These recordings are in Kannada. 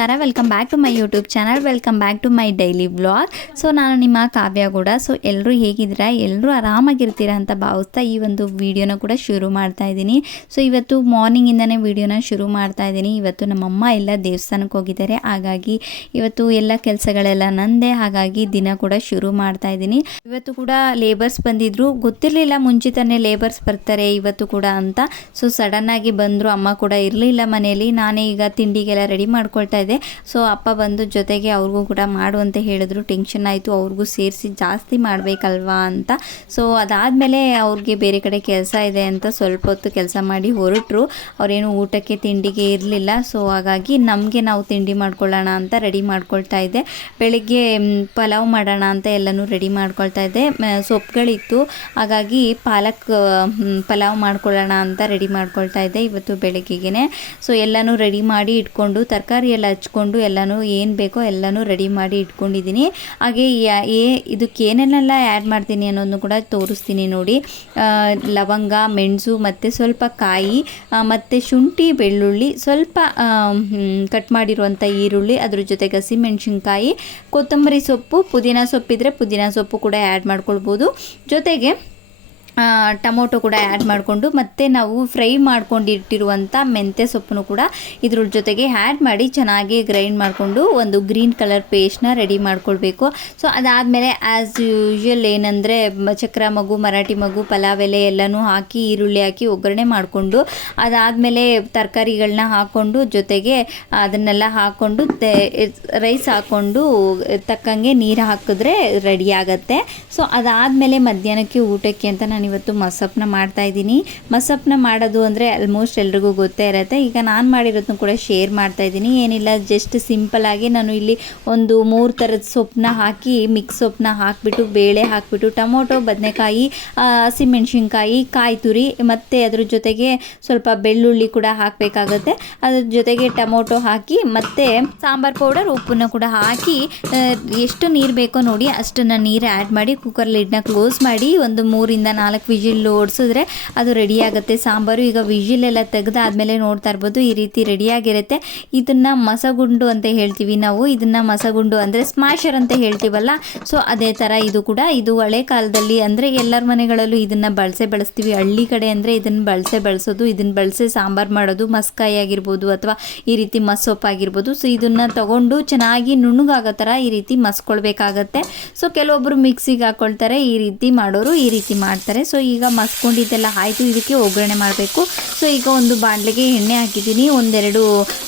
ನಮಸ್ಕಾರ. Welcome back to my YouTube channel welcome back to my daily blog so ನಾನು ನಿಮ್ಮ ಕಾವ್ಯ ಕೂಡ ಸೊ ಎಲ್ಲರೂ ಹೇಗಿದ್ದೀರಾ? ಎಲ್ಲರೂ ಆರಾಮಾಗಿರ್ತೀರಾ ಅಂತ ಭಾವಿಸ್ತಾ ಈ ಒಂದು ವಿಡಿಯೋನ ಕೂಡ ಶುರು ಮಾಡ್ತಾ ಇದ್ದೀನಿ. ಸೊ ಇವತ್ತು ಮಾರ್ನಿಂಗಿಂದನೇ ವಿಡಿಯೋನ ಶುರು ಮಾಡ್ತಾ ಇದ್ದೀನಿ. ಇವತ್ತು ನಮ್ಮಮ್ಮ ಎಲ್ಲ ದೇವಸ್ಥಾನಕ್ಕೆ ಹೋಗಿದ್ದಾರೆ. ಹಾಗಾಗಿ ಇವತ್ತು ಎಲ್ಲ ಕೆಲಸಗಳೆಲ್ಲ ನಂದೆ. ಹಾಗಾಗಿ ದಿನ ಕೂಡ ಶುರು ಮಾಡ್ತಾ ಇದ್ದೀನಿ. ಇವತ್ತು ಕೂಡ ಲೇಬರ್ಸ್ ಬಂದಿದ್ರು. ಗೊತ್ತಿರಲಿಲ್ಲ ಮುಂಚಿತನೇ ಲೇಬರ್ಸ್ ಬರ್ತಾರೆ ಇವತ್ತು ಕೂಡ ಅಂತ. ಸೊ ಸಡನ್ ಆಗಿ ಬಂದರು. ಅಮ್ಮ ಕೂಡ ಇರಲಿಲ್ಲ ಮನೆಯಲ್ಲಿ. ನಾನೇ ಈಗ ತಿಂಡಿಗೆಲ್ಲ ರೆಡಿ ಮಾಡ್ಕೊಳ್ತಾ ಸೊ ಅಪ್ಪ ಬಂದು ಜೊತೆಗೆ ಅವ್ರಿಗೂ ಕೂಡ ಮಾಡು ಅಂತ ಹೇಳಿದ್ರು. ಟೆನ್ಷನ್ ಆಯಿತು. ಅವ್ರಿಗೂ ಸೇರಿಸಿ ಜಾಸ್ತಿ ಮಾಡಬೇಕಲ್ವಾ ಅಂತ. ಸೊ ಅದಾದಮೇಲೆ ಅವ್ರಿಗೆ ಬೇರೆ ಕಡೆ ಕೆಲಸ ಇದೆ ಅಂತ ಸ್ವಲ್ಪ ಹೊತ್ತು ಕೆಲಸ ಮಾಡಿ ಹೊರಟರು. ಅವರೇನು ಊಟಕ್ಕೆ ತಿಂಡಿಗೆ ಇರಲಿಲ್ಲ. ಸೊ ಹಾಗಾಗಿ ನಮಗೆ ನಾವು ತಿಂಡಿ ಮಾಡ್ಕೊಳ್ಳೋಣ ಅಂತ ರೆಡಿ ಮಾಡ್ಕೊಳ್ತಾ ಇದ್ದೆ. ಬೆಳಿಗ್ಗೆ ಪಲಾವ್ ಮಾಡೋಣ ಅಂತ ಎಲ್ಲನೂ ರೆಡಿ ಮಾಡ್ಕೊಳ್ತಾ ಇದ್ದೆ. ಸೊಪ್ಪುಗಳಿತ್ತು ಹಾಗಾಗಿ ಪಾಲಕ್ ಪಲಾವ್ ಮಾಡ್ಕೊಳ್ಳೋಣ ಅಂತ ರೆಡಿ ಮಾಡ್ಕೊಳ್ತಾ ಇದ್ದೆ ಇವತ್ತು ಬೆಳಗ್ಗೆಗೆ ಸೊ ಎಲ್ಲನೂ ರೆಡಿ ಮಾಡಿ ಇಟ್ಕೊಂಡು ತರಕಾರಿ ಎಲ್ಲ ಹಚ್ಕೊಂಡು ಎಲ್ಲನೂ ಏನು ಬೇಕೋ ಎಲ್ಲನೂ ರೆಡಿ ಮಾಡಿ ಇಟ್ಕೊಂಡಿದ್ದೀನಿ. ಹಾಗೆ ಏ, ಇದಕ್ಕೆ ಏನೇನೆಲ್ಲ ಆ್ಯಡ್ ಮಾಡ್ತೀನಿ ಅನ್ನೋದನ್ನು ಕೂಡ ತೋರಿಸ್ತೀನಿ ನೋಡಿ. ಲವಂಗ, ಮೆಣಸು ಮತ್ತು ಸ್ವಲ್ಪ ಕಾಯಿ ಮತ್ತು ಶುಂಠಿ, ಬೆಳ್ಳುಳ್ಳಿ, ಸ್ವಲ್ಪ ಕಟ್ ಮಾಡಿರುವಂಥ ಈರುಳ್ಳಿ, ಅದ್ರ ಜೊತೆಗೆ ಹಸಿಮೆಣ್ಸಿನ್ಕಾಯಿ ಕೊತ್ತಂಬರಿ ಸೊಪ್ಪು, ಪುದೀನ ಸೊಪ್ಪಿದ್ರೆ ಪುದೀನ ಸೊಪ್ಪು ಕೂಡ ಆ್ಯಡ್ ಮಾಡ್ಕೊಳ್ಬೋದು. ಜೊತೆಗೆ ಟೊಮೊಟೊ ಕೂಡ ಆ್ಯಡ್ ಮಾಡಿಕೊಂಡು ಮತ್ತು ನಾವು ಫ್ರೈ ಮಾಡ್ಕೊಂಡಿಟ್ಟಿರುವಂಥ ಮೆಂತ್ಯ ಸೊಪ್ಪನ್ನು ಕೂಡ ಇದ್ರ ಜೊತೆಗೆ ಆ್ಯಡ್ ಮಾಡಿ ಚೆನ್ನಾಗಿ ಗ್ರೈಂಡ್ ಮಾಡಿಕೊಂಡು ಒಂದು ಗ್ರೀನ್ ಕಲರ್ ಪೇಸ್ಟ್ನ ರೆಡಿ ಮಾಡ್ಕೊಳ್ಬೇಕು. ಸೊ ಅದಾದಮೇಲೆ ಆ್ಯಸ್ ಯೂಶ್ವಲ್ ಏನಂದರೆ, ಚಕ್ರ ಮಗು, ಮರಾಠಿ ಮಗು, ಪಲಾವ್ ಎಲೆ ಎಲ್ಲನೂ ಹಾಕಿ, ಈರುಳ್ಳಿ ಹಾಕಿ ಒಗ್ಗರಣೆ ಮಾಡಿಕೊಂಡು ಅದಾದಮೇಲೆ ತರಕಾರಿಗಳನ್ನ ಹಾಕ್ಕೊಂಡು ಜೊತೆಗೆ ಅದನ್ನೆಲ್ಲ ಹಾಕ್ಕೊಂಡು ರೈಸ್ ಹಾಕ್ಕೊಂಡು ತಕ್ಕಂಗೆ ನೀರು ಹಾಕಿದ್ರೆ ರೆಡಿ ಆಗುತ್ತೆ. ಸೊ ಅದಾದಮೇಲೆ ಮಧ್ಯಾಹ್ನಕ್ಕೆ ಊಟಕ್ಕೆ ಅಂತ ನಾನು ಇವತ್ತು ಮಸಪ್ನ ಮಾಡ್ತಾ ಇದ್ದೀನಿ. ಮಸಪ್ನ ಮಾಡೋದು ಅಂದರೆ ಆಲ್ಮೋಸ್ಟ್ ಎಲ್ರಿಗೂ ಗೊತ್ತೇ ಇರುತ್ತೆ. ಈಗ ನಾನು ಮಾಡಿರೋದನ್ನು ಕೂಡ ಶೇರ್ ಮಾಡ್ತಾ ಇದ್ದೀನಿ. ಏನಿಲ್ಲ ಜಸ್ಟ್ ಸಿಂಪಲ್ಲಾಗಿ ನಾನು ಇಲ್ಲಿ ಒಂದು ಮೂರು ಥರದ ಸೊಪ್ಪನ್ನ ಹಾಕಿ ಮಿಕ್ಸ್ ಸೊಪ್ಪನ್ನ ಹಾಕಿಬಿಟ್ಟು, ಬೇಳೆ ಹಾಕಿಬಿಟ್ಟು, ಟೊಮೊಟೊ, ಬದನೆಕಾಯಿ ಹಸಿಮೆಣ್ಸಿನ್ಕಾಯಿ ಕಾಯಿ ತುರಿ ಮತ್ತು ಅದ್ರ ಜೊತೆಗೆ ಸ್ವಲ್ಪ ಬೆಳ್ಳುಳ್ಳಿ ಕೂಡ ಹಾಕಬೇಕಾಗತ್ತೆ. ಅದ್ರ ಜೊತೆಗೆ ಟೊಮೊಟೊ ಹಾಕಿ, ಮತ್ತು ಸಾಂಬಾರ್ ಪೌಡರ್, ಉಪ್ಪನ್ನು ಕೂಡ ಹಾಕಿ ಎಷ್ಟು ನೀರು ಬೇಕೋ ನೋಡಿ ಅಷ್ಟನ್ನು ನೀರು ಆ್ಯಡ್ ಮಾಡಿ ಕುಕ್ಕರ್ ಲಿಡ್ನ ಕ್ಲೋಸ್ ಮಾಡಿ, ಒಂದು ಮೂರಿಂದ ನಾಲ್ಕು ವಿಜಿಲ್ ಓಡಿಸಿದ್ರೆ ಅದು ರೆಡಿ ಆಗುತ್ತೆ. ಸಾಂಬಾರು ಈಗ ವಿಜಿಲ್ ಎಲ್ಲ ತೆಗೆದಾದ್ಮೇಲೆ ನೋಡ್ತಾ ಇರ್ಬೋದು, ಈ ರೀತಿ ರೆಡಿಯಾಗಿರುತ್ತೆ ಇದನ್ನು ಮಸಗುಂಡು ಅಂತ ಹೇಳ್ತೀವಿ ನಾವು. ಇದನ್ನು ಮಸಗುಂಡು ಅಂದರೆ ಸ್ಮ್ಯಾಶರ್ ಅಂತ ಹೇಳ್ತೀವಲ್ಲ, ಸೊ ಅದೇ ಥರ ಇದು ಕೂಡ. ಇದು ಹಳೆ ಕಾಲದಲ್ಲಿ ಅಂದರೆ ಎಲ್ಲರ ಮನೆಗಳಲ್ಲೂ ಇದನ್ನು ಬಳಸೆ ಬಳಸ್ತೀವಿ. ಹಳ್ಳಿ ಕಡೆ ಅಂದರೆ ಇದನ್ನು ಬಳಸೆ ಬಳಸೋದು, ಇದನ್ನು ಬಳಸೆ ಸಾಂಬಾರು ಮಾಡೋದು, ಮಸ್ಕಾಯಿ ಆಗಿರ್ಬೋದು ಅಥವಾ ಈ ರೀತಿ ಮಸ್ಸೊಪ್ಪು ಆಗಿರ್ಬೋದು. ಸೊ ಇದನ್ನು ತಗೊಂಡು ಚೆನ್ನಾಗಿ ನುಣ್ಣಗಾಗೋ ಥರ ಈ ರೀತಿ ಮಸ್ಕೊಳ್ಬೇಕಾಗತ್ತೆ. ಸೊ ಕೆಲವೊಬ್ಬರು ಮಿಕ್ಸಿಗೆ ಹಾಕ್ಕೊಳ್ತಾರೆ ಈ ರೀತಿ ಮಾಡೋರು ಈ ರೀತಿ ಮಾಡ್ತಾರೆ. ಸೊ ಈಗ ಮಸ್ಕೊಂಡಿದ್ದೆಲ್ಲ ಆಯಿತು. ಇದಕ್ಕೆ ಒಗ್ಗರಣೆ ಮಾಡಬೇಕು. ಸೊ ಈಗ ಒಂದು ಬಾಣಲೆಗೆ ಎಣ್ಣೆ ಹಾಕಿದ್ದೀನಿ. ಒಂದೆರಡು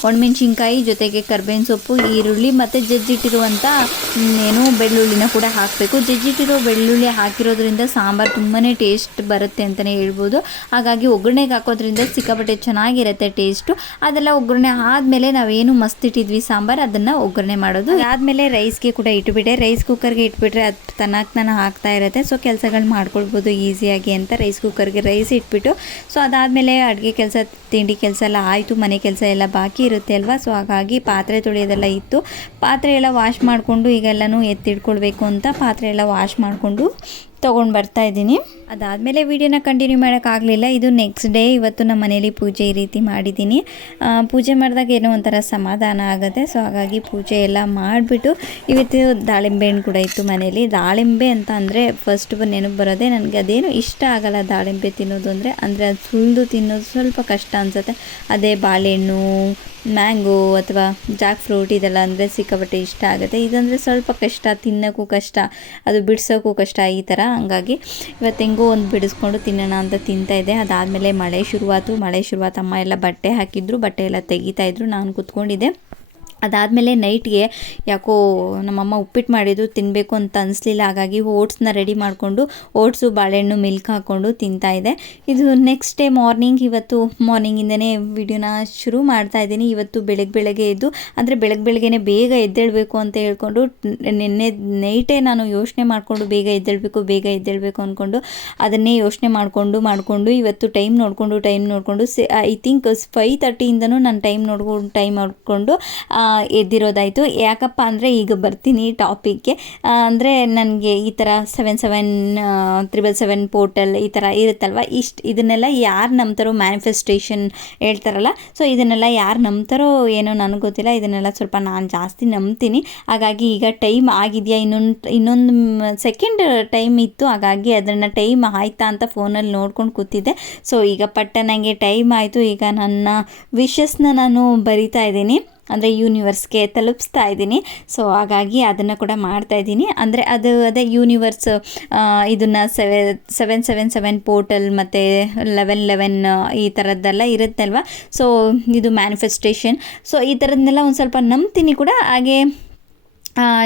ಒಣಮೆಣ್ಸಿನ್ಕಾಯಿ, ಜೊತೆಗೆ ಕರ್ಬೇವಿನ ಸೊಪ್ಪು, ಈರುಳ್ಳಿ ಮತ್ತು ಜಜ್ಜಿಟ್ಟಿರುವಂಥ ಏನು ಬೆಳ್ಳುಳ್ಳಿನ ಕೂಡ ಹಾಕಬೇಕು. ಜಜ್ಜಿಟ್ಟಿರೋ ಬೆಳ್ಳುಳ್ಳಿ ಹಾಕಿರೋದ್ರಿಂದ ಸಾಂಬಾರು ತುಂಬಾ ಟೇಸ್ಟ್ ಬರುತ್ತೆ ಅಂತಲೇ ಹೇಳ್ಬೋದು. ಹಾಗಾಗಿ ಒಗ್ಗರಣೆಗೆ ಹಾಕೋದ್ರಿಂದ ಸಿಕ್ಕಾಪಟ್ಟೆ ಚೆನ್ನಾಗಿರುತ್ತೆ ಟೇಸ್ಟು. ಅದೆಲ್ಲ ಒಗ್ಗರಣೆ ಆದಮೇಲೆ ನಾವೇನು ಮಸ್ತ್ ಇಟ್ಟಿದ್ವಿ ಸಾಂಬಾರು, ಅದನ್ನು ಒಗ್ಗರಣೆ ಮಾಡೋದು. ಆದಮೇಲೆ ರೈಸ್ಗೆ ಕೂಡ ಇಟ್ಬಿಟ್ಟೆ. ರೈಸ್ ಕುಕ್ಕರ್ಗೆ ಇಟ್ಬಿಟ್ರೆ ಅದು ತನಕ ನಾನು ಹಾಕ್ತಾ ಇರುತ್ತೆ. ಸೊ ಕೆಲಸಗಳು ಮಾಡ್ಕೊಳ್ಬೋದು ಈಸಿಯಾಗಿ ಅಂತ ರೈಸ್ ಕುಕ್ಕರ್ಗೆ ರೈಸ್ ಇಟ್ಬಿಟ್ಟು ಸೊ ಅದಾದಮೇಲೆ ಅಡುಗೆ ಕೆಲಸ, ತಿಂಡಿ ಕೆಲಸ ಎಲ್ಲ ಆಯಿತು, ಮನೆ ಕೆಲಸ ಎಲ್ಲ ಬಾಕಿ ಇರುತ್ತೆ ಅಲ್ವಾ? ಸೊ ಹಾಗಾಗಿ ಪಾತ್ರೆ ತೊಳೆಯೋದೆಲ್ಲ ಇತ್ತು. ಪಾತ್ರೆ ಎಲ್ಲ ವಾಶ್ ಮಾಡಿಕೊಂಡು ಈಗೆಲ್ಲನೂ ಎತ್ತಿಡ್ಕೊಳ್ಬೇಕು ಅಂತ ಪಾತ್ರೆ ಎಲ್ಲ ವಾಶ್ ಮಾಡಿಕೊಂಡು ತೊಗೊಂಡು ಬರ್ತಾ ಇದ್ದೀನಿ. ಅದಾದಮೇಲೆ ವೀಡಿಯೋನ ಕಂಟಿನ್ಯೂ ಮಾಡೋಕ್ಕಾಗಲಿಲ್ಲ ಇದು ನೆಕ್ಸ್ಟ್ ಡೇ ಇವತ್ತು ನಮ್ಮ ಮನೇಲಿ ಪೂಜೆ ಈ ರೀತಿ ಮಾಡಿದ್ದೀನಿ. ಪೂಜೆ ಮಾಡಿದಾಗ ಏನೋ ಒಂಥರ ಸಮಾಧಾನ ಆಗುತ್ತೆ. ಸೊ ಹಾಗಾಗಿ ಪೂಜೆ ಎಲ್ಲ ಮಾಡಿಬಿಟ್ಟು ಇವತ್ತು ದಾಳಿಂಬೆ ಹಣ್ಣು ಕೂಡ ಇತ್ತು ಮನೇಲಿ. ದಾಳಿಂಬೆ ಅಂತ ಅಂದರೆ ಫಸ್ಟ್ ನೆನಪು ಬರೋದೇ ನನಗೆ ಅದೇನು ಇಷ್ಟ ಆಗಲ್ಲ ದಾಳಿಂಬೆ ತಿನ್ನೋದು ಅಂದರೆ. ಅಂದರೆ ಅದು ಸುಲಿದು ತಿನ್ನೋದು ಸ್ವಲ್ಪ ಕಷ್ಟ ಅನಿಸುತ್ತೆ. ಅದೇ ಬಾಳೆಹಣ್ಣು ಮ್ಯಾಂಗೋ ಅಥವಾ ಜಾಕ್ ಫ್ರೂಟ್ ಇದೆಲ್ಲ ಅಂದರೆ ಸಿಕ್ಕಾಪಟ್ಟೆ ಇಷ್ಟ ಆಗುತ್ತೆ. ಇದಂದರೆ ಸ್ವಲ್ಪ ಕಷ್ಟ, ತಿನ್ನೋಕ್ಕೂ ಕಷ್ಟ, ಅದು ಬಿಡಿಸೋಕ್ಕೂ ಕಷ್ಟ ಈ ಥರ ಹಂಗಾಗಿ ಇವತ್ತು ಹೆಂಗೋ ಒಂದು ಬಿಡಿಸ್ಕೊಂಡು ತಿನ್ನೋಣ ಅಂತ ತಿಂತಾ ಇದ್ದೆ. ಅದಾದಮೇಲೆ ಮಳೆ ಶುರುವಾತು. ಮಳೆ ಶುರುವಾತು. ಅಮ್ಮ ಎಲ್ಲ ಬಟ್ಟೆ ಹಾಕಿದ್ರು, ಬಟ್ಟೆ ಎಲ್ಲ ತೆಗಿತಾ ಇದ್ರು. ನಾನು ಕೂತ್ಕೊಂಡಿದ್ದೆ. ಅದಾದಮೇಲೆ ನೈಟ್ಗೆ ಯಾಕೋ ನಮ್ಮಮ್ಮ ಉಪ್ಪಿಟ್ಟು ಮಾಡಿದ್ದು ತಿನ್ನಬೇಕು ಅಂತ ಅನಿಸ್ಲಿಲ್ಲ. ಹಾಗಾಗಿ ಓಟ್ಸ್ನ ರೆಡಿ ಮಾಡಿಕೊಂಡು ಓಟ್ಸು ಬಾಳೆಹಣ್ಣು ಮಿಲ್ಕ್ ಹಾಕ್ಕೊಂಡು ಇದೆ. ಇದು ನೆಕ್ಸ್ಟ್ ಡೇ ಮಾರ್ನಿಂಗ್ ಇವತ್ತು ಮಾರ್ನಿಂಗಿಂದನೇ ವಿಡಿಯೋನ ಶುರು ಮಾಡ್ತಾ ಇದ್ದೀನಿ. ಇವತ್ತು ಬೆಳಗ್ಗೆ ಬೆಳಗ್ಗೆ ಎದ್ದು, ಅಂದರೆ ಬೆಳಗ್ಗೆ ಬೆಳಗ್ಗೆನೆ ಬೇಗ ಎದ್ದೇಳಬೇಕು ಅಂತ ಹೇಳ್ಕೊಂಡು, ನಿನ್ನೆ ನೈಟೇ ನಾನು ಯೋಚನೆ ಮಾಡಿಕೊಂಡು ಬೇಗ ಎದ್ದೇಳಬೇಕು ಬೇಗ ಎದ್ದೇಳಬೇಕು ಅಂದ್ಕೊಂಡು ಅದನ್ನೇ ಯೋಚನೆ ಮಾಡಿಕೊಂಡು ಮಾಡಿಕೊಂಡು ಇವತ್ತು ಟೈಮ್ ನೋಡಿಕೊಂಡು ಟೈಮ್ ನೋಡಿಕೊಂಡು ಐ ಥಿಂಕ್ ಫೈವ್ ತರ್ಟಿಯಿಂದನೂ ನಾನು ಟೈಮ್ ನೋಡ್ಕೊಂಡು ಟೈಮ್ ನೋಡಿಕೊಂಡು ಎದ್ದಿರೋದಾಯಿತು. ಯಾಕಪ್ಪ ಅಂದರೆ ಈಗ ಬರ್ತೀನಿ ಟಾಪಿಕ್ಗೆ. ಅಂದರೆ ನನಗೆ ಈ ಥರ seven seven triple seven portal ಈ ಥರ ಇರುತ್ತಲ್ವ? ಇಷ್ಟು ಇದನ್ನೆಲ್ಲ ಯಾರು ನಂಬ್ತಾರೋ ಮ್ಯಾನಿಫೆಸ್ಟೇಷನ್ ಹೇಳ್ತಾರಲ್ಲ ಸೊ ಇದನ್ನೆಲ್ಲ ಯಾರು ನಂಬ್ತಾರೋ ಏನೋ ನನಗೆ ಗೊತ್ತಿಲ್ಲ. ಇದನ್ನೆಲ್ಲ ಸ್ವಲ್ಪ ನಾನು ಜಾಸ್ತಿ ನಂಬ್ತೀನಿ. ಹಾಗಾಗಿ ಈಗ ಟೈಮ್ ಆಗಿದೆಯಾ? ಇನ್ನೊಂದು ಇನ್ನೊಂದು ಸೆಕೆಂಡ್ ಟೈಮ್ ಇತ್ತು. ಹಾಗಾಗಿ ಅದನ್ನು ಟೈಮ್ ಆಯ್ತಾ ಅಂತ ಫೋನಲ್ಲಿ ನೋಡ್ಕೊಂಡು ಕೂತಿದ್ದೆ. ಸೊ ಈಗ ಪಟ್ಟ ನನಗೆ ಟೈಮ್ ಆಯಿತು. ಈಗ ನನ್ನ ವಿಶಸ್ನ ನಾನು ಬರಿತಾ ಇದ್ದೀನಿ. ಅಂದರೆ ಯೂನಿವರ್ಸ್ಗೆ ತಲುಪಿಸ್ತಾ ಇದ್ದೀನಿ. ಸೊ ಹಾಗಾಗಿ ಅದನ್ನು ಕೂಡ ಮಾಡ್ತಾ ಇದ್ದೀನಿ. ಅಂದರೆ ಅದು ಅದೇ ಯೂನಿವರ್ಸ್ ಇದನ್ನು seven seven seven seven portal ಮತ್ತು ಲೆವೆನ್ ಲೆವೆನ್ ಈ ಥರದ್ದೆಲ್ಲ ಇರುತ್ತಲ್ವ? ಸೊ ಇದು ಮ್ಯಾನಿಫೆಸ್ಟೇಷನ್ ಸೊ ಈ ಥರದ್ದನ್ನೆಲ್ಲ ಒಂದು ಸ್ವಲ್ಪ ನಂಬ್ತೀನಿ ಕೂಡ. ಹಾಗೆ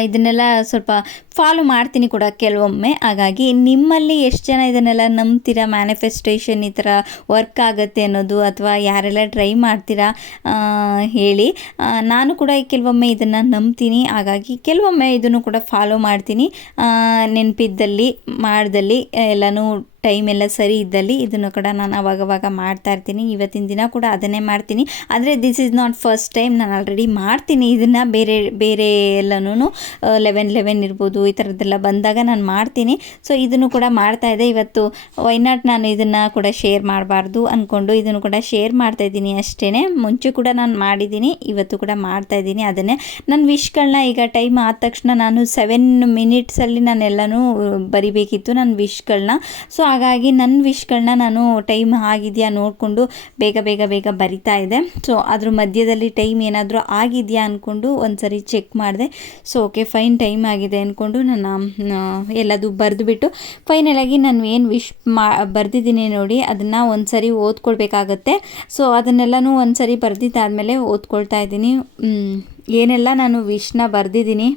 ಇದನ್ನೆಲ್ಲ ಸ್ವಲ್ಪ ಫಾಲೋ ಮಾಡ್ತೀನಿ ಕೂಡ ಕೆಲವೊಮ್ಮೆ. ಹಾಗಾಗಿ ನಿಮ್ಮಲ್ಲಿ ಎಷ್ಟು ಜನ ಇದನ್ನೆಲ್ಲ ನಂಬ್ತೀರಾ? ಮ್ಯಾನಿಫೆಸ್ಟೇಷನ್ ಈ ಥರ ವರ್ಕ್ ಆಗುತ್ತೆ ಅನ್ನೋದು ಅಥವಾ ಯಾರೆಲ್ಲ ಟ್ರೈ ಮಾಡ್ತೀರಾ? ಹೇಳಿ. ನಾನು ಕೂಡ ಕೆಲವೊಮ್ಮೆ ಇದನ್ನು ನಂಬ್ತೀನಿ. ಹಾಗಾಗಿ ಕೆಲವೊಮ್ಮೆ ಇದನ್ನು ಕೂಡ ಫಾಲೋ ಮಾಡ್ತೀನಿ. ನೆನಪಿದ್ದಲ್ಲಿ, ಮಾಡ್ದಲ್ಲಿ ಎಲ್ಲನೂ ಟೈಮ್ ಎಲ್ಲ ಸರಿ ಇದ್ದಲ್ಲಿ ಇದನ್ನು ಕೂಡ ನಾನು ಅವಾಗವಾಗ ಮಾಡ್ತಾ ಇರ್ತೀನಿ. ಇವತ್ತಿನ ದಿನ ಕೂಡ ಅದನ್ನೇ ಮಾಡ್ತೀನಿ. ಆದರೆ this is not first time ನಾನು ಆಲ್ರೆಡಿ ಮಾಡ್ತೀನಿ ಇದನ್ನು. ಬೇರೆ ಬೇರೆ ಎಲ್ಲನೂ ಲೆವೆನ್ ಲೆವೆನ್ ಇರ್ಬೋದು, ಈ ಥರದ್ದೆಲ್ಲ ಬಂದಾಗ ನಾನು ಮಾಡ್ತೀನಿ. ಸೊ ಇದನ್ನು ಕೂಡ ಮಾಡ್ತಾ ಇದ್ದೆ. ಇವತ್ತು ವೈನಾಟ್ ನಾನು ಇದನ್ನು ಕೂಡ ಶೇರ್ ಮಾಡಬಾರ್ದು ಅಂದ್ಕೊಂಡು ಇದನ್ನು ಕೂಡ ಶೇರ್ ಮಾಡ್ತಾ ಇದ್ದೀನಿ ಅಷ್ಟೇ ಮುಂಚೆ ಕೂಡ ನಾನು ಮಾಡಿದ್ದೀನಿ. ಇವತ್ತು ಕೂಡ ಮಾಡ್ತಾ ಇದ್ದೀನಿ ಅದನ್ನೇ. ನನ್ನ ವಿಶ್ಗಳನ್ನ ಈಗ ಟೈಮ್ ಆದ ತಕ್ಷಣ ನಾನು ಸೆವೆನ್ ಮಿನಿಟ್ಸಲ್ಲಿ ನಾನು ಎಲ್ಲನೂ ಬರಿಬೇಕಿತ್ತು. ನನ್ನ ವಿಶ್ಗಳನ್ನ ಸೊ ಹಾಗಾಗಿ ನನ್ನ ವಿಶ್ಗಳನ್ನ ನಾನು ಟೈಮ್ ಆಗಿದೆಯಾ ನೋಡಿಕೊಂಡು ಬೇಗ ಬೇಗ ಬೇಗ ಬರಿತಾ ಇದೆ ಸೊ ಅದ್ರ ಮಧ್ಯದಲ್ಲಿ ಟೈಮ್ ಏನಾದರೂ ಆಗಿದೆಯಾ ಅಂದ್ಕೊಂಡು ಒಂದು ಚೆಕ್ ಮಾಡಿದೆ. ಸೊ ಓಕೆ ಫೈನ್ ಟೈಮ್ ಆಗಿದೆ ಅಂದ್ಕೊಂಡು ನಾನು ಎಲ್ಲದು ಬರೆದುಬಿಟ್ಟು ಫೈನಲಾಗಿ ನಾನು ಏನು ವಿಶ್ ಮಾ, ಬರೆದಿದ್ದೀನಿ ನೋಡಿ ಅದನ್ನು ಒಂದು ಸರಿ ಓದ್ಕೊಳ್ಬೇಕಾಗತ್ತೆ. ಸೊ ಅದನ್ನೆಲ್ಲನೂ ಒಂದು ಸರಿ ಬರೆದಿದ್ದಾದಮೇಲೆ ಓದ್ಕೊಳ್ತಾ ಇದ್ದೀನಿ. ಏನೆಲ್ಲ ನಾನು ವಿಶ್ನ ಬರೆದಿದ್ದೀನಿ?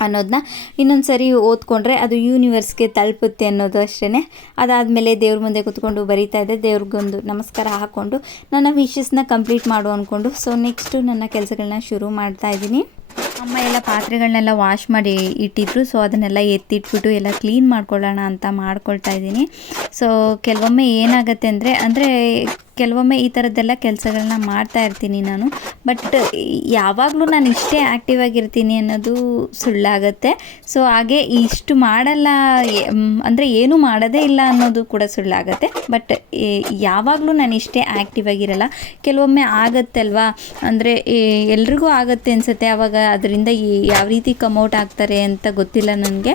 ಅನ್ನೋದನ್ನ ಇನ್ನೊಂದು ಸರಿ ಓದ್ಕೊಂಡ್ರೆ ಅದು ಯೂನಿವರ್ಸ್ಗೆ ತಲುಪುತ್ತೆ ಅನ್ನೋದು ಅಷ್ಟೇ ಅದಾದಮೇಲೆ ದೇವ್ರ ಮುಂದೆ ಕೂತ್ಕೊಂಡು ಬರೀತಾ ಇದ್ದೆ. ದೇವ್ರಿಗೊಂದು ನಮಸ್ಕಾರ ಹಾಕ್ಕೊಂಡು ನನ್ನ ವಿಶಸ್ನ ಕಂಪ್ಲೀಟ್ ಮಾಡು ಅಂದ್ಕೊಂಡು ಸೊ ನೆಕ್ಸ್ಟು ನನ್ನ ಕೆಲಸಗಳನ್ನ ಶುರು ಮಾಡ್ತಾ ಇದ್ದೀನಿ. ಅಮ್ಮ ಎಲ್ಲ ಪಾತ್ರೆಗಳನ್ನೆಲ್ಲ ವಾಶ್ ಮಾಡಿ ಇಟ್ಟಿದ್ರು. ಸೊ ಅದನ್ನೆಲ್ಲ ಎತ್ತಿಟ್ಬಿಟ್ಟು ಎಲ್ಲ ಕ್ಲೀನ್ ಮಾಡ್ಕೊಳ್ಳೋಣ ಅಂತ ಮಾಡ್ಕೊಳ್ತಾ ಇದ್ದೀನಿ. ಸೊ ಕೆಲವೊಮ್ಮೆ ಏನಾಗುತ್ತೆ ಅಂದರೆ ಅಂದರೆ ಕೆಲವೊಮ್ಮೆ ಈ ಥರದ್ದೆಲ್ಲ ಕೆಲಸಗಳನ್ನ ಮಾಡ್ತಾ ಇರ್ತೀನಿ ನಾನು. ಬಟ್ ಯಾವಾಗಲೂ ನಾನು ಇಷ್ಟೇ ಆ್ಯಕ್ಟಿವ್ ಆಗಿರ್ತೀನಿ ಅನ್ನೋದು ಸುಳ್ಳಾಗತ್ತೆ. ಸೊ ಹಾಗೆ ಇಷ್ಟು ಮಾಡಲ್ಲ ಅಂದರೆ ಏನೂ ಮಾಡೋದೇ ಇಲ್ಲ ಅನ್ನೋದು ಕೂಡ ಸುಳ್ಳಾಗತ್ತೆ. ಬಟ್ ಯಾವಾಗಲೂ ನಾನು ಇಷ್ಟೇ ಆ್ಯಕ್ಟಿವ್ ಆಗಿರಲ್ಲ. ಕೆಲವೊಮ್ಮೆ ಆಗತ್ತೆ ಅಲ್ವಾ ಅಂದರೆ ಎಲ್ರಿಗೂ ಆಗುತ್ತೆ ಅನಿಸುತ್ತೆ. ಆವಾಗ ಅದರಿಂದ ಯಾವ ರೀತಿ ಕಮೌಟ್ ಆಗ್ತಾರೆ ಅಂತ ಗೊತ್ತಿಲ್ಲ ನನಗೆ.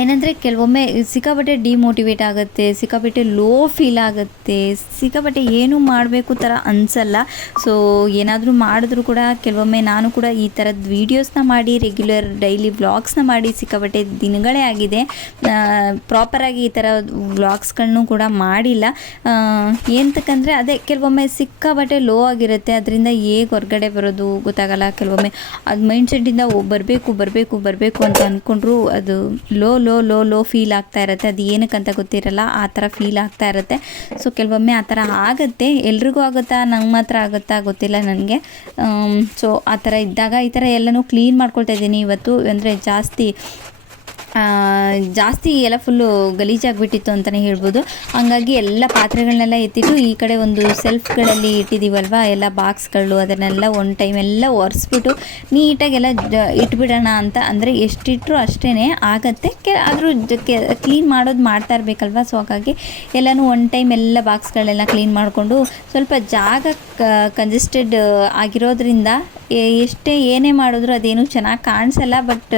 ಏನಂದರೆ ಕೆಲವೊಮ್ಮೆ ಸಿಕ್ಕಾಪಟ್ಟೆ ಡಿಮೋಟಿವೇಟ್ ಆಗುತ್ತೆ, ಸಿಕ್ಕಾಪಟ್ಟೆ ಲೋ ಫೀಲ್ ಆಗುತ್ತೆ, ಸಿಕ್ಕಾಪಟ್ಟೆ ಏನು ಮಾಡಬೇಕು ಥರ ಅನಿಸಲ್ಲ. ಸೊ ಏನಾದರೂ ಮಾಡಿದ್ರು ಕೂಡ ಕೆಲವೊಮ್ಮೆ ನಾನು ಕೂಡ ಈ ಥರದ ವೀಡಿಯೋಸ್ನ ಮಾಡಿ ರೆಗ್ಯುಲರ್ ಡೈಲಿ ವ್ಲಾಗ್ಸ್ನ ಮಾಡಿ ಸಿಕ್ಕಾಪಟ್ಟೆ ದಿನಗಳೇ ಆಗಿದೆ. ಪ್ರಾಪರಾಗಿ ಈ ಥರ ವ್ಲಾಗ್ಸ್ಗಳನ್ನೂ ಕೂಡ ಮಾಡಿಲ್ಲ. ಏನಂತಕ್ಕಂದರೆ ಅದೇ ಕೆಲವೊಮ್ಮೆ ಸಿಕ್ಕಾಪಟ್ಟೆ ಲೋ ಆಗಿರುತ್ತೆ. ಅದರಿಂದ ಹೇಗೆ ಹೊರಗಡೆ ಬರೋದು ಗೊತ್ತಾಗಲ್ಲ. ಕೆಲವೊಮ್ಮೆ ಅದು ಮೈಂಡ್ಸೆಟ್ಟಿಂದ ಬರಬೇಕು ಬರಬೇಕು ಬರಬೇಕು ಅಂತ ಅಂದ್ಕೊಂಡ್ರು ಅದು low low low low feel ಆಗ್ತಾ ಇರುತ್ತೆ. ಅದು ಏನಕ್ಕೆ ಅಂತ ಗೊತ್ತಿರಲ್ಲ, ಆ ಥರ ಫೀಲ್ ಆಗ್ತಾ ಇರುತ್ತೆ. ಸೊ ಕೆಲವೊಮ್ಮೆ ಆ ಥರ ಆಗುತ್ತೆ. ಎಲ್ರಿಗೂ ಆಗುತ್ತಾ? ನಂಗೆ ಮಾತ್ರ ಆಗುತ್ತಾ? ಗೊತ್ತಿಲ್ಲ ನನಗೆ. ಸೊ ಆ ಥರ ಇದ್ದಾಗ ಈ ಥರ ಎಲ್ಲನೂ ಕ್ಲೀನ್ ಮಾಡ್ಕೊಳ್ತಾ ಇದ್ದೀನಿ. ಇವತ್ತು ಅಂದರೆ ಜಾಸ್ತಿ ಜಾಸ್ತಿ ಎಲ್ಲ ಫುಲ್ಲು ಗಲೀಜಾಗಿಬಿಟ್ಟಿತ್ತು ಅಂತಲೇ ಹೇಳ್ಬೋದು. ಹಂಗಾಗಿ ಎಲ್ಲ ಪಾತ್ರೆಗಳನ್ನೆಲ್ಲ ಎತ್ತಿಟ್ಟು ಈ ಕಡೆ ಒಂದು ಸೆಲ್ಫ್ಗಳಲ್ಲಿ ಇಟ್ಟಿದ್ದೀವಲ್ವ ಎಲ್ಲ ಬಾಕ್ಸ್ಗಳು ಅದನ್ನೆಲ್ಲ ಒನ್ ಟೈಮ್ ಎಲ್ಲ ಒರೆಸ್ಬಿಟ್ಟು ನೀಟಾಗೆಲ್ಲ ಇಟ್ಬಿಡೋಣ ಅಂತ. ಅಂದರೆ ಎಷ್ಟಿಟ್ಟರು ಅಷ್ಟೇ ಆಗತ್ತೆ. ಕೆ, ಆದರೂ ಕ್ಲೀನ್ ಮಾಡೋದು ಮಾಡ್ತಾ ಇರಬೇಕಲ್ವ? ಸೊ ಹಾಗಾಗಿ ಎಲ್ಲನೂ ಒನ್ ಟೈಮ್ ಎಲ್ಲ ಬಾಕ್ಸ್ಗಳೆಲ್ಲ ಕ್ಲೀನ್ ಮಾಡಿಕೊಂಡು ಸ್ವಲ್ಪ ಜಾಗ ಕಂಜೆಸ್ಟೆಡ್ ಆಗಿರೋದ್ರಿಂದ ಎಷ್ಟೇ ಏನೇ ಮಾಡಿದ್ರು ಅದೇನು ಚೆನ್ನಾಗಿ ಕಾಣಿಸಲ್ಲ. ಬಟ್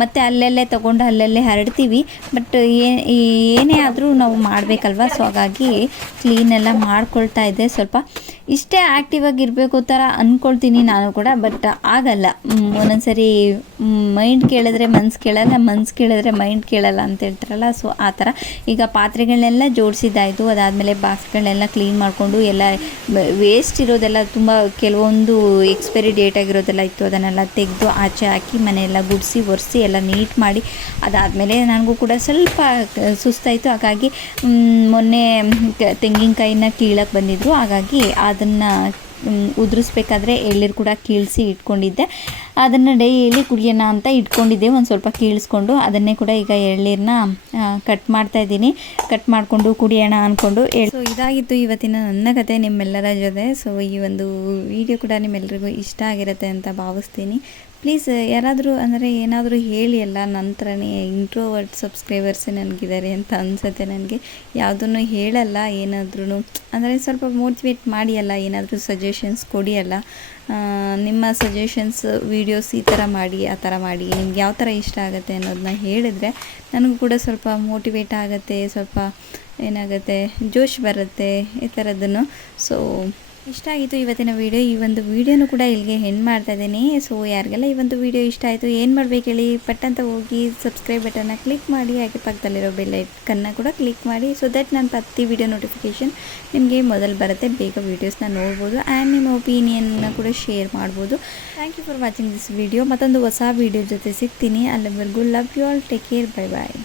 ಮತ್ತು ಅಲ್ಲೆಲ್ಲೇ ತೊಗೊಂಡು ಅಲ್ಲಲ್ಲೇ ಹರಡ್ತೀವಿ. ಬಟ್ ಏನೇ ಆದರೂ ನಾವು ಮಾಡಬೇಕಲ್ವ? ಸೊ ಹಾಗಾಗಿ ಕ್ಲೀನೆಲ್ಲ ಮಾಡಿಕೊಳ್ತಾ ಇದ್ದೆ ಸ್ವಲ್ಪ. ಇಷ್ಟೇ ಆ್ಯಕ್ಟಿವ್ ಆಗಿರಬೇಕು ಥರ ಅಂದ್ಕೊಳ್ತೀನಿ ನಾನು ಕೂಡ ಬಟ್ ಆಗಲ್ಲ. ಒಂದೊಂದ್ಸರಿ ಮೈಂಡ್ ಕೇಳಿದ್ರೆ ಮನ್ಸು ಕೇಳಲ್ಲ, ಮನ್ಸು ಕೇಳಿದ್ರೆ ಮೈಂಡ್ ಕೇಳಲ್ಲ ಅಂತ ಹೇಳ್ತಾರಲ್ಲ ಸೊ ಆ ಥರ. ಈಗ ಪಾತ್ರೆಗಳನ್ನೆಲ್ಲ ಜೋಡಿಸಿದ್ದಾಯಿತು, ಅದಾದಮೇಲೆ ಬಾಕ್ಸ್ಗಳನ್ನೆಲ್ಲ ಕ್ಲೀನ್ ಮಾಡಿಕೊಂಡು ಎಲ್ಲ ವೇಸ್ಟ್ ಇರೋದೆಲ್ಲ ತುಂಬ ಕೆಲವೊಂದು ಎಕ್ಸ್ಪೈರಿ ಡೇಟ್ ಆಗಿರೋದೆಲ್ಲ ಇತ್ತು, ಅದನ್ನೆಲ್ಲ ತೆಗೆದು ಆಚೆ ಹಾಕಿ ಮನೆಯೆಲ್ಲ ಗುಡಿಸಿ, ಒರೆಸಿ, ಎಲ್ಲ ನೀಟ್ ಮಾಡಿ, ಅದಾದಮೇಲೆ ನನಗೂ ಕೂಡ ಸ್ವಲ್ಪ ಸುಸ್ತಾಯಿತು. ಹಾಗಾಗಿ ಮೊನ್ನೆ ತೆಂಗಿನಕಾಯಿನ ಕೀಳಕ್ಕೆ ಬಂದಿದ್ದರು ಹಾಗಾಗಿ ಅದನ್ನು ಉದುರಿಸ್ಬೇಕಾದ್ರೆ ಎಳ್ಳೀರು ಕೂಡ ಕೀಳಿಸಿ ಇಟ್ಕೊಂಡಿದ್ದೆ. ಅದನ್ನು ಡೈಲಿ ಕುಡಿಯೋಣ ಅಂತ ಇಟ್ಕೊಂಡಿದ್ದೆ. ಒಂದು ಸ್ವಲ್ಪ ಕೀಳಿಸ್ಕೊಂಡು ಅದನ್ನೇ ಕೂಡ ಈಗ ಎಳ್ಳೀರನ್ನ ಕಟ್ ಮಾಡ್ತಾ ಇದ್ದೀನಿ. ಕಟ್ ಮಾಡಿಕೊಂಡು ಕುಡಿಯೋಣ ಅಂದ್ಕೊಂಡು ಸೊ ಇದಾಗಿತ್ತು ಇವತ್ತಿನ ನನ್ನ ಕತೆ ನಿಮ್ಮೆಲ್ಲರ ಜೊತೆ. ಸೊ ಈ ಒಂದು ವಿಡಿಯೋ ಕೂಡ ನಿಮ್ಮೆಲ್ಲರಿಗೂ ಇಷ್ಟ ಆಗಿರುತ್ತೆ ಅಂತ ಭಾವಿಸ್ತೀನಿ. ಪ್ಲೀಸ್ ಯಾರಾದರೂ ಅಂದರೆ ಏನಾದರೂ ಹೇಳಿ ಅಲ್ಲ, ನಂತರನೇ ಇಂಟ್ರೋವರ್ಟ್ ಸಬ್ಸ್ಕ್ರೈಬರ್ಸೇ ನನಗಿದ್ದಾರೆ ಅಂತ ಅನಿಸುತ್ತೆ ನನಗೆ. ಯಾವುದನ್ನು ಹೇಳಲ್ಲ ಏನಾದ್ರೂ ಅಂದರೆ ಸ್ವಲ್ಪ ಮೋಟಿವೇಟ್ ಮಾಡಿ ಅಲ್ಲ, ಏನಾದರೂ ಸಜೆಷನ್ಸ್ ಕೊಡಿ ಅಲ್ಲ. ನಿಮ್ಮ ಸಜೆಷನ್ಸ್ ವೀಡಿಯೋಸ್ ಈ ಥರ ಮಾಡಿ, ಆ ಥರ ಮಾಡಿ. ನಿಮ್ಗೆ ಯಾವ ಥರ ಇಷ್ಟ ಆಗುತ್ತೆ ಅನ್ನೋದನ್ನ ಹೇಳಿದರೆ ನನಗೂ ಕೂಡ ಸ್ವಲ್ಪ ಮೋಟಿವೇಟ್ ಆಗುತ್ತೆ, ಸ್ವಲ್ಪ ಏನಾಗುತ್ತೆ, ಜೋಶ್ ಬರುತ್ತೆ, ಈ ಥರದ್ದನ್ನು ಸೊ ಇಷ್ಟ ಆಯಿತು ಇವತ್ತಿನ ವಿಡಿಯೋ ಈ ಒಂದು ವಿಡಿಯೋನು ಕೂಡ ಇಲ್ಲಿಗೆ ಹೆಣ್ಣು ಮಾಡ್ತಾ ಇದ್ದೀನಿ. ಸೊ ಯಾರಿಗೆಲ್ಲ ಈ ಒಂದು ವಿಡಿಯೋ ಇಷ್ಟ ಆಯಿತು, ಏನು ಮಾಡ್ಬೇಕು ಹೇಳಿ ಪಟ್ ಅಂತ ಹೋಗಿ ಸಬ್ಸ್ಕ್ರೈಬ್ ಬಟನ್ನ ಕ್ಲಿಕ್ ಮಾಡಿ, ಹಾಗೆ ಪಕ್ಕದಲ್ಲಿರೋ ಬೆಲ್ ಕೂಡ ಕ್ಲಿಕ್ ಮಾಡಿ ಸೊ ದಟ್ ನಾನು ಪ್ರತಿ ವಿಡಿಯೋ ನೋಟಿಫಿಕೇಷನ್ ನಿಮಗೆ ಮೊದಲು ಬರುತ್ತೆ. ಬೇಗ ವೀಡಿಯೋಸ್ನ ನೋಡ್ಬೋದು ಆ್ಯಂಡ್ ನಿಮ್ಮ ಒಪಿನಿಯನ್ನ ಕೂಡ ಶೇರ್ ಮಾಡ್ಬೋದು. Thank you for watching this video ಮತ್ತೊಂದು ಹೊಸ ವೀಡಿಯೋ ಜೊತೆ ಸಿಗ್ತೀನಿ. ಅಲ್ಲಿವರೆಗೂ love you all take care bye bye